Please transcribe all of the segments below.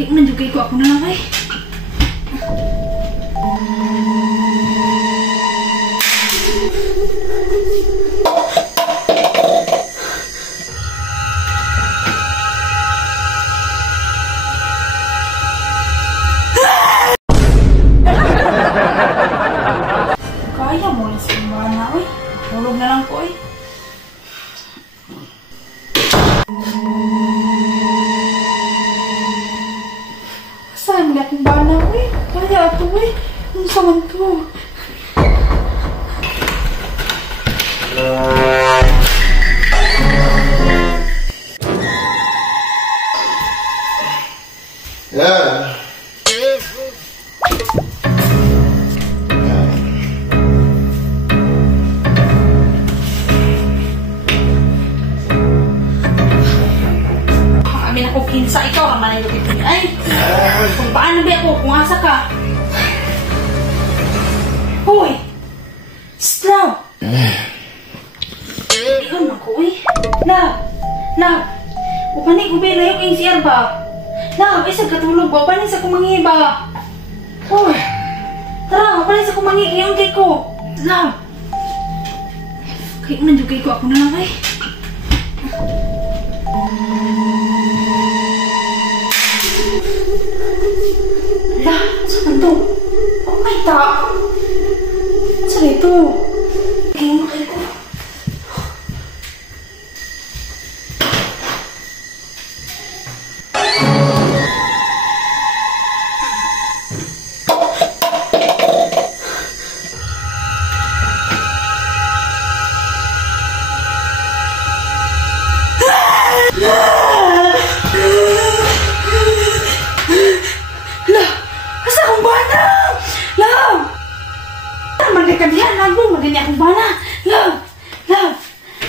Kayak menjukai aku na lang eh. Kaya mo na sa mana eh. Tulog na lang ko eh. Saan nga akong bana ko eh? Kaya ito eh. Ang saman to. Yeah. Amin ako kinsa ikaw ang manay lupit niya. Ay, kung paano ba ako? Kung asa ka? Hoy! Slav! Iyon ako eh. Love! Love! Upanig ubila yung king siya ba? Love! Isang katulog ba? Upanig sa kumangiba. Hoy! Tara! Upanig sa kumangiba yung kay ko. Love! Kaya nandiyo ko ako na lang eh. Lah, saan to? Oh my God! Saan ito? Kaya makay ko. Asa akong bana? Love! Magkakadihan lang mo, magkanya akong bana. Love! Love!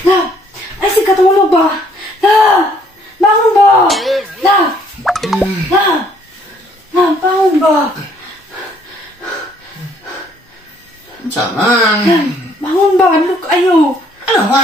Love! Ay, si katulog ba? Love! Bangon ba? Love! Love! Love, bangon ba? Saman. Love, bangon ba? Look, ayo. Ano ba?